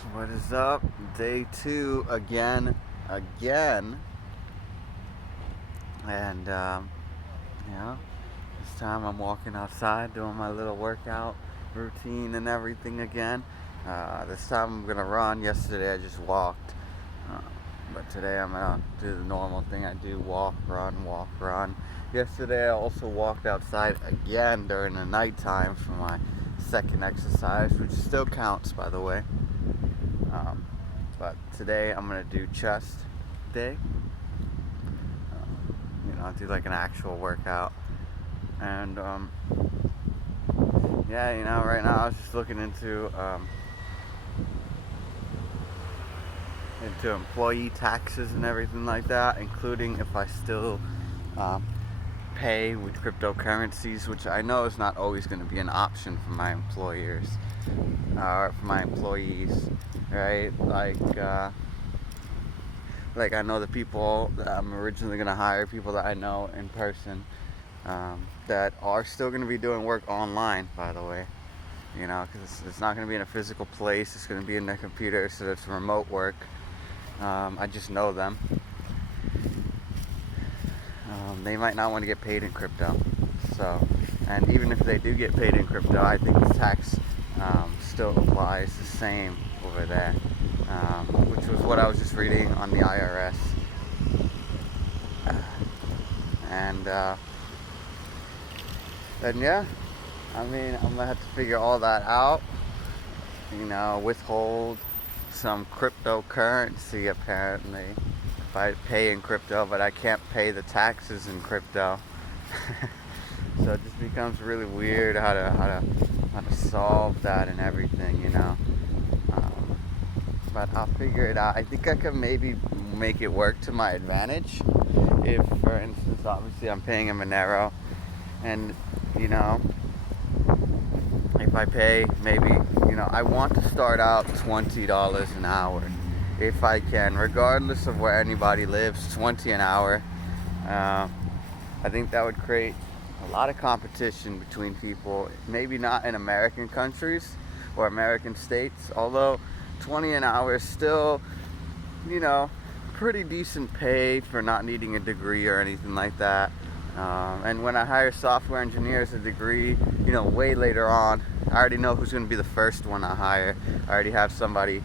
What is up? Day 2 again, and this time I'm walking outside doing my little workout routine and everything again. This time I'm gonna run. Yesterday I just walked, uh, but today I'm gonna do the normal thing I do: walk, run, walk, run. Yesterday I also walked outside again during the nighttime for my second exercise, which still counts, by the way. But today I'm gonna do chest day. Do like an actual workout. And right now I was just looking into employee taxes and everything like that, including if I still pay with cryptocurrencies, which I know is not always going to be an option for my employers or for my employees, right? Like I know the people that I'm originally going to hire, people that I know in person, that are still going to be doing work online, by the way, because it's not going to be in a physical place. It's going to be in their computer, so it's remote work. I just know them. They might not want to get paid in crypto. So, and even if they do get paid in crypto, I think the tax still applies the same over there, which was what I was just reading on the IRS. And yeah, I'm gonna have to figure all that out. Withhold some cryptocurrency apparently if I pay in crypto, but I can't pay the taxes in crypto. So it just becomes really weird how to solve that and everything. But I'll figure it out. I think I can maybe make it work to my advantage. If, for instance, obviously I'm paying in Monero, and if I pay maybe, I want to start out $20 an hour if I can, regardless of where anybody lives. 20 an hour. I think that would create a lot of competition between people. Maybe not in American countries or American states, although 20 an hour is still, pretty decent pay for not needing a degree or anything like that. And when I hire software engineers, a degree, way later on, I already know who's going to be the first one I hire. I already have somebody,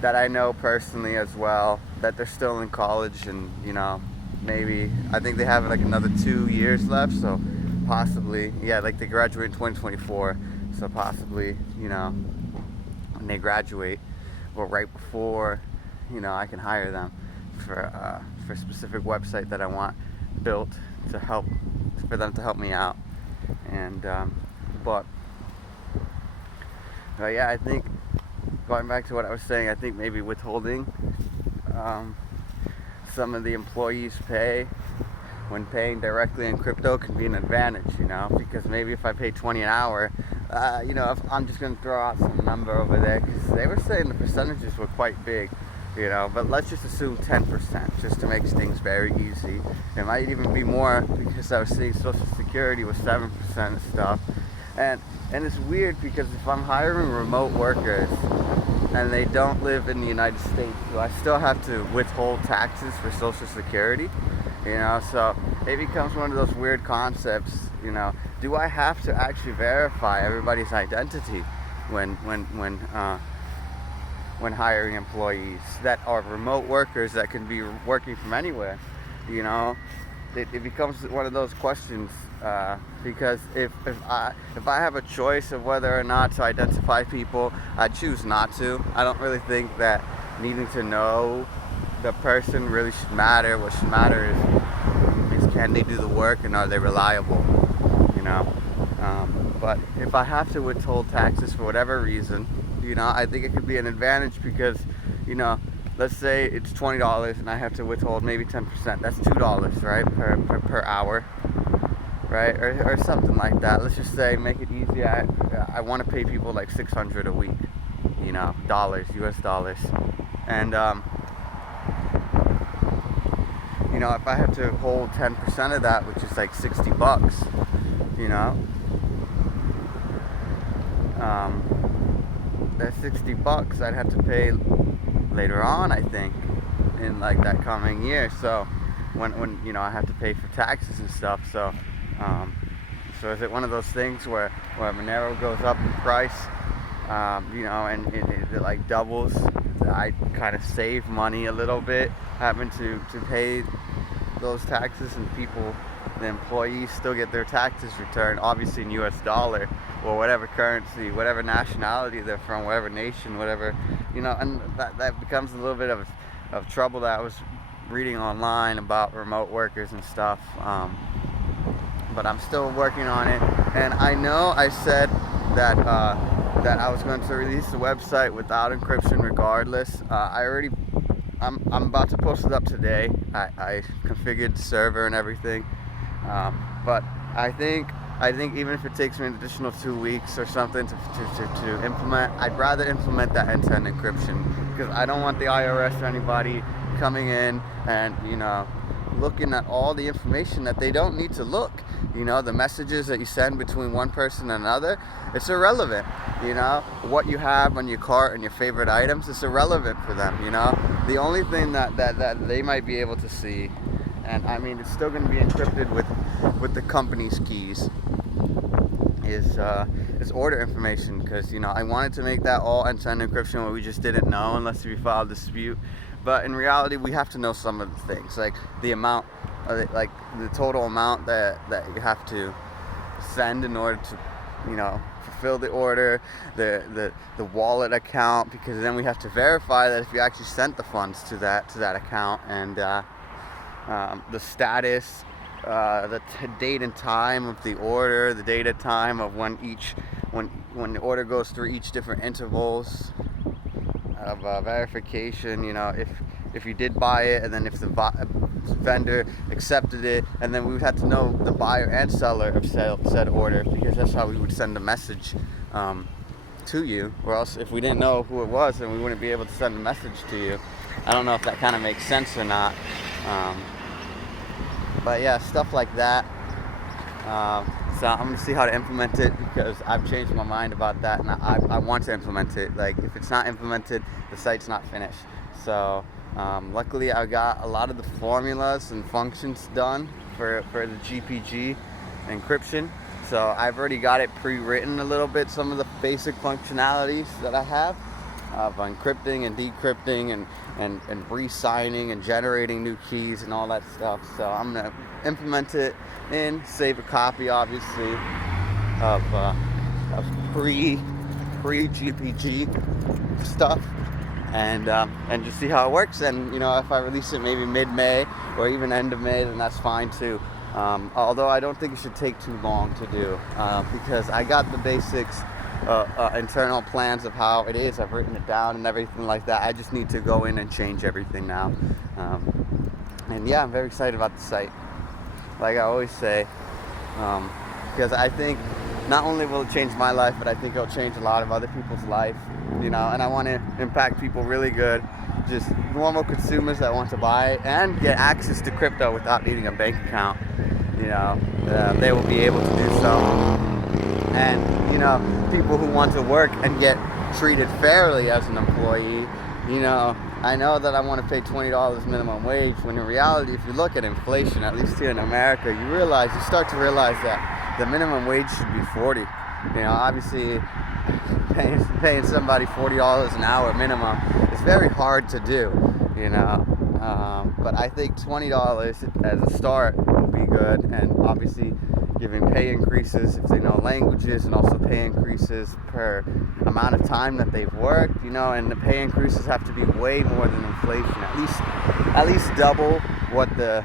that I know personally as well, that they're still in college, and, maybe, I think they have like another 2 years left, so possibly, like they graduate in 2024, so possibly, when they graduate, or right before, I can hire them for a specific website that I want built for them to help me out. And but yeah, I think, going back to what I was saying, I think maybe withholding some of the employees' pay when paying directly in crypto can be an advantage, because maybe if I pay 20 an hour, if I'm just going to throw out some number over there, because they were saying the percentages were quite big, but let's just assume 10%, just to make things very easy. It might even be more, because I was seeing Social Security was 7% and stuff. And it's weird, because if I'm hiring remote workers and they don't live in the United States, do I still have to withhold taxes for Social Security? So it becomes one of those weird concepts. Do I have to actually verify everybody's identity when hiring employees that are remote workers that can be working from anywhere? It becomes one of those questions, because if I have a choice of whether or not to identify people, I choose not to. I don't really think that needing to know the person really should matter. What should matter is can they do the work, and are they reliable? But if I have to withhold taxes for whatever reason, I think it could be an advantage, because, let's say it's $20 and I have to withhold maybe 10%. That's $2, right, per hour, right, or something like that. Let's just say, make it easy. I want to pay people like $600 a week, dollars, US dollars, and if I have to hold 10% of that, which is like $60, that $60 I'd have to pay later on, I think, in like that coming year. So when you know, I have to pay for taxes and stuff. So is it one of those things where Monero goes up in price, you know, and it like doubles? I kind of save money a little bit having to pay those taxes, and the employees still get their taxes returned, obviously in US dollar or whatever currency, whatever nationality they're from, whatever nation, whatever, you know. And that becomes a little bit of trouble that I was reading online about remote workers and stuff. But I'm still working on it, and I know I said that that I was going to release the website without encryption regardless. I'm about to post it up today. I configured the server and everything, but I think even if it takes me an additional 2 weeks or something to implement, I'd rather implement that end-to-end encryption, because I don't want the IRS or anybody coming in and, you know, looking at all the information that they don't need to look. You know, the messages that you send between one person and another, it's irrelevant. You know, what you have on your cart and your favorite items, it's irrelevant for them. You know, the only thing that they might be able to see, and I mean, it's still going to be encrypted with the company's keys, is order information, because, you know, I wanted to make that all end-to-end encryption where we just didn't know unless we filed a dispute. But in reality, we have to know some of the things, like the amount, like the total amount that you have to send in order to, you know, fulfill the order, the wallet account, because then we have to verify that if you actually sent the funds to that account, and the status, the date and time of the order, the date and time of when the order goes through each different intervals of verification. You know, if you did buy it, and then if the vendor accepted it, and then we would have to know the buyer and seller of said order, because that's how we would send a message to you. Or else, if we didn't know who it was, then we wouldn't be able to send a message to you. I don't know if that kind of makes sense or not. But yeah, stuff like that. So I'm going to see how to implement it, because I've changed my mind about that, and I want to implement it. Like, if it's not implemented, the site's not finished. So luckily I got a lot of the formulas and functions done for the GPG encryption. So I've already got it pre-written a little bit, some of the basic functionalities that I have of encrypting and decrypting and re-signing and generating new keys and all that stuff. So I'm going to implement it save a copy, obviously, of pre-GPG stuff, and just see how it works. And, you know, if I release it maybe mid-May or even end of May, then that's fine too. Although I don't think it should take too long to do, because I got the basics, internal plans of how it is. I've written it down and everything like that. I just need to go in and change everything now. And yeah, I'm very excited about the site, like I always say, because I think not only will it change my life, but I think it'll change a lot of other people's life, you know. And I want to impact people really good, just normal consumers that want to buy and get access to crypto without needing a bank account. You know, they will be able to do so. And, you know, people who want to work and get treated fairly as an employee. You know, I know that I want to pay $20 minimum wage, when in reality, if you look at inflation, at least here in America, you start to realize that the minimum wage should be 40. You know, obviously paying somebody $40 an hour minimum is very hard to do, you know. But I think $20 as a start will be good, and obviously giving pay increases if they know languages, and also pay increases per amount of time that they've worked, you know. And the pay increases have to be way more than inflation, at least double what the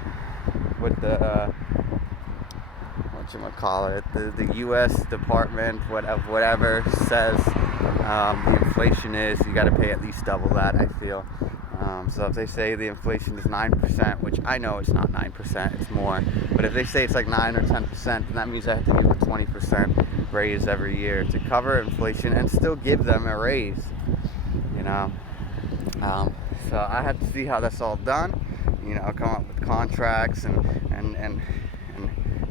the U.S. Department of whatever says the inflation is. You got to pay at least double that, I feel. So if they say the inflation is 9%, which I know it's not 9%, it's more, but if they say it's like 9 or 10%, then that means I have to give a 20% raise every year to cover inflation and still give them a raise, you know. So I have to see how that's all done, you know, come up with contracts and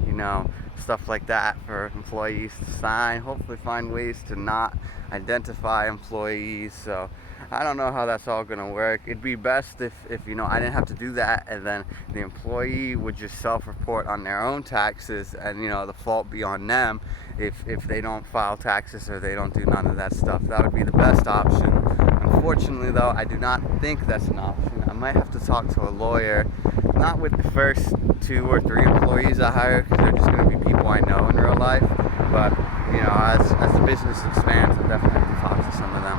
you know, stuff like that for employees to sign, hopefully find ways to not identify employees. So I don't know how that's all gonna work. It'd be best if you know, I didn't have to do that, and then the employee would just self-report on their own taxes, and you know, the fault be on them if they don't file taxes or they don't do none of that stuff. That would be the best option. Unfortunately though, I do not think that's an option. I might have to talk to a lawyer, not with the first 2 or 3 employees I hire, because they're just going to be people I know in real life, but you know, as the business expands, I'll definitely have to talk to some of them.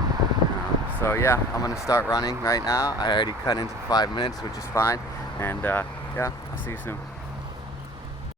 So yeah, I'm going to start running right now. I already cut into 5 minutes, which is fine, and yeah, I'll see you soon.